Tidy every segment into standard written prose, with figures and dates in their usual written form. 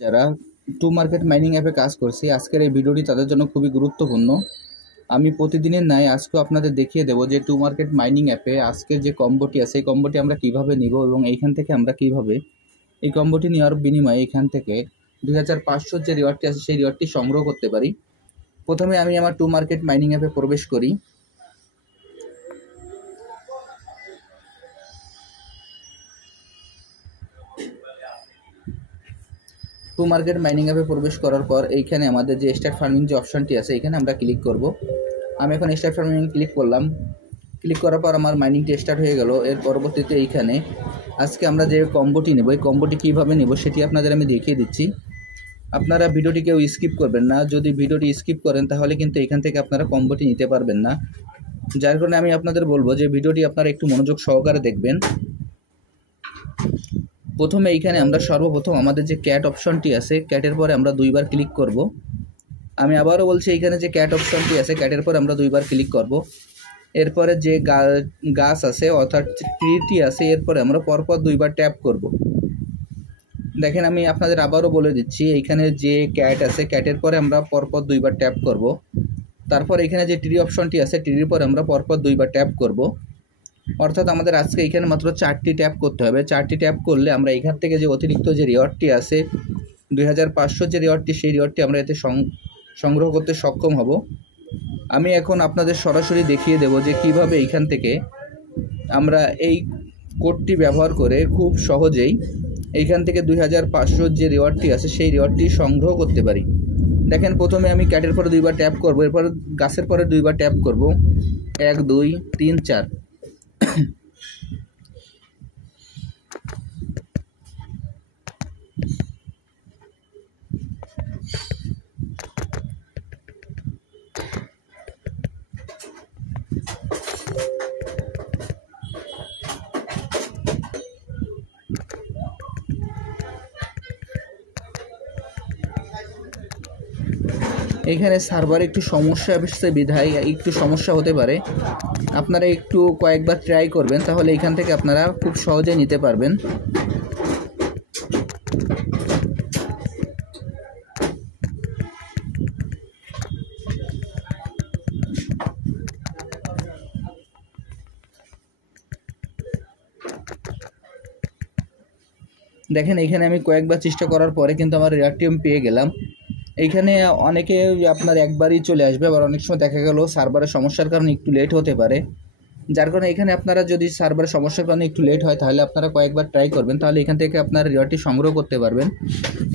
যারা to market mining অ্যাপে কাজ করছি, আজকের এই ভিডিওটি তাদের জন্য খুবই গুরুত্বপূর্ণ। আমি প্রতিদিনের ন্যায় আজকেও আপনাদের দেখিয়ে দেবো যে টু মার্কেট মাইনিং অ্যাপে আজকের যে কম্বোটি আছে এই কম্বোটি আমরা কিভাবে নিব এবং এইখান থেকে আমরা কিভাবে এই কম্বোটি নেওয়ার বিনিময়ে এইখান থেকে 2500 যে রিওয়ার্ডটি আছে সেই রিওয়ার্ডটি সংগ্রহ করতে পারি। প্রথমে আমি আমার টু মার্কেট মাইনিং অ্যাপে প্রবেশ করি। টু মার্কেট মাইনিং অ্যাপে প্রবেশ করার পর এইখানে আমাদের যে স্টার্ট ফার্মিং যে অপশনটি আছে এখানে আমরা ক্লিক করব। আমি এখন স্টার্ট ফার্মিং ক্লিক করলাম। ক্লিক করার পর আমার মাইনিংটি স্টার্ট হয়ে গেল। এর পরবর্তীতে এইখানে আজকে আমরা যে কম্বোটি নেব এই কম্বোটি কীভাবে নেব সেটি আপনাদের আমি দেখিয়ে দিচ্ছি। আপনারা ভিডিওটি কেউ স্কিপ করবেন না। যদি ভিডিওটি স্কিপ করেন তাহলে কিন্তু এখান থেকে আপনারা কম্বোটি নিতে পারবেন না। যার কারণে আমি আপনাদের বলবো যে ভিডিওটি আপনারা একটু মনোযোগ সহকারে দেখবেন। প্রথমে এইখানে আমরা সর্বপ্রথম আমাদের যে ক্যাট অপশনটি আছে ক্যাটের পরে আমরা দুইবার ক্লিক করব। আমি আবারও বলছি এইখানে যে ক্যাট অপশনটি আছে ক্যাটের পরে আমরা দুইবার ক্লিক করব। এরপরে যে গাছ আছে অর্থাৎ ট্রিটি আছে এরপরে আমরা পরপর দুইবার ট্যাপ করব। দেখেন আমি আপনাদের আবারও বলে দিচ্ছি, এইখানে যে ক্যাট আছে ক্যাটের পরে আমরা পরপর দুইবার ট্যাপ করব। তারপর এখানে যে ট্রি অপশনটি আছে ট্রির পরে আমরা পরপর দুইবার ট্যাপ করব। অর্থাৎ আমাদের আজকে এখানে মাত্র 4টি ট্যাপ করতে হবে। 4টি ট্যাপ করলে আমরা এখান থেকে যে অতিরিক্ত যে রিওয়ার্ডটি আছে 2500 যে রিওয়ার্ডটি সেই রিওয়ার্ডটি আমরা এতে সংগ্রহ করতে সক্ষম হব। আমি এখন আপনাদের সরাসরি দেখিয়ে দেব যে কিভাবে এইখান থেকে আমরা এই কোডটি ব্যবহার করে খুব সহজেই এইখান থেকে 2500 যে রিওয়ার্ডটি আছে সেই রিওয়ার্ডটি সংগ্রহ করতে পারি। দেখেন প্রথমে আমি ক্যাটের পরে দুইবার ট্যাপ করব, এরপর গাছের পরে দুইবার ট্যাপ করব। 1 2 3 4। এখানে সার্ভার একটু সমস্যা আসছে বিধায় একটু সমস্যা হতে পারে। আপনারা একটু কয়েকবার ট্রাই করবেন তাহলে এখান থেকে আপনারা খুব সহজে নিতে পারবেন। দেখেন এখানে আমি কয়েকবার চেষ্টা করার পরে কিন্তু আমার রিওয়ার্ডটি আমি পেয়ে গেলাম। এইখানে অনেকে আপনার একবারই চলে আসবে, আবার অনেক সময় দেখা গেল সার্ভারের সমস্যার কারণে একটু লেট হতে পারে। যার কারণে এখানে আপনারা যদি সার্ভারের সমস্যার কারণে একটু লেট হয় তাহলে আপনারা কয়েকবার ট্রাই করবেন, তাহলে এখান থেকে আপনার রিওয়ার্ডটি সংগ্রহ করতে পারবেন।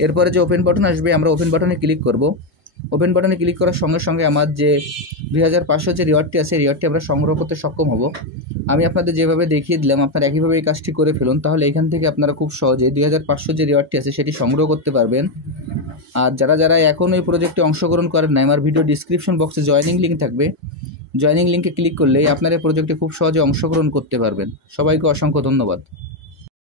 এরপরে যে ওপেন বাটন আসবে আমরা ওপেন বাটনে ক্লিক করব। ওপেন বাটনে ক্লিক করার সঙ্গে সঙ্গে আমার যে 2500 যে রিওয়ার্ডটি আছে রিওয়ার্ডটি আমরা সংগ্রহ করতে সক্ষম হব। আমি আপনাদের যেভাবে দেখিয়ে দিলাম আপনারা একইভাবে এই কাজটি করে ফেলুন, তাহলে এখান থেকে আপনারা খুব সহজে 2500 যে রিওয়ার্ডটি আছে সেটি সংগ্রহ করতে পারবেন। আর যারা এখন এই প্রজেক্টে অংশগ্রহণ করেন না, আমার ভিডিও ডিসক্রিপশন বক্সে জয়েনিং লিঙ্ক থাকবে। জয়েনিং লিঙ্কে ক্লিক করলেই আপনারা এই প্রজেক্টে খুব সহজে অংশগ্রহণ করতে পারবেন। সবাইকে অসংখ্য ধন্যবাদ।